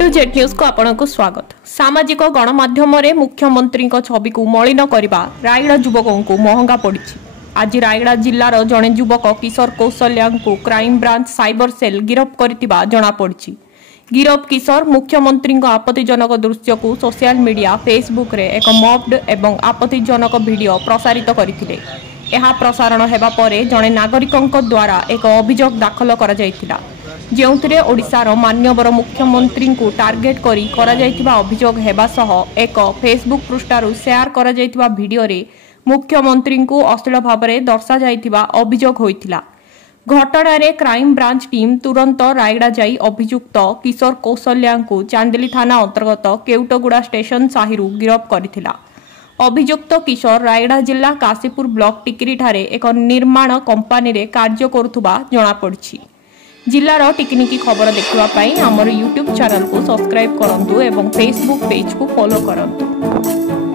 To Z news को आपनको स्वागत। सामाजिक गणमाध्यम मुख्यमंत्री छवि को मलिन करने रायगड़ा युवकों को महंगा पड़ी। आज रायगड़ा जिलार जड़े युवक किशोर कौशल्या को क्राइम ब्रांच साइबर सेल गिरफ्त कर जमापड़ी। गिरफ किशोर मुख्यमंत्री आपत्तिजनक दृश्य को सोशल मीडिया फेसबुक रे एक मॉब्ड एवं आपत्तिजनक वीडियो प्रसारित करथिले। यह प्रसारण हेबा परे जड़े नागरिकों द्वारा एक अभियोग दाखल करा जायतिला, जेउथिरे ओडिशार माननीय मुख्यमंत्री को टार्गेट करी करा जायतिबा अभियोग हेबा सह एक फेसबुक पृष्ठारु शेयर करा जायतिबा वीडियो रे मुख्यमंत्री को अश्लील भाव में दर्शा जायतिबा अभियोग होइतिला। घटना क्राइम ब्रांच टीम तुरंत रायगड़ा जाई अभियुक्त किशोर कौशल्या को चांदिली थाना अंतर्गत केउटगुड़ा स्टेशन साहिरु गिरफ्त करथिला। अभियुक्त किशोर रायगड़ा जिला काशीपुर ब्लॉक टिकरी ठारे एक निर्माण कंपनी रे कार्य करुथुबा जणा पड़छि। जिलार टिकनिकी खबर देखिबा पई हमर यूट्यूब चैनल को सब्सक्राइब करंतु एवं फेसबुक पेज को फॉलो करंतु।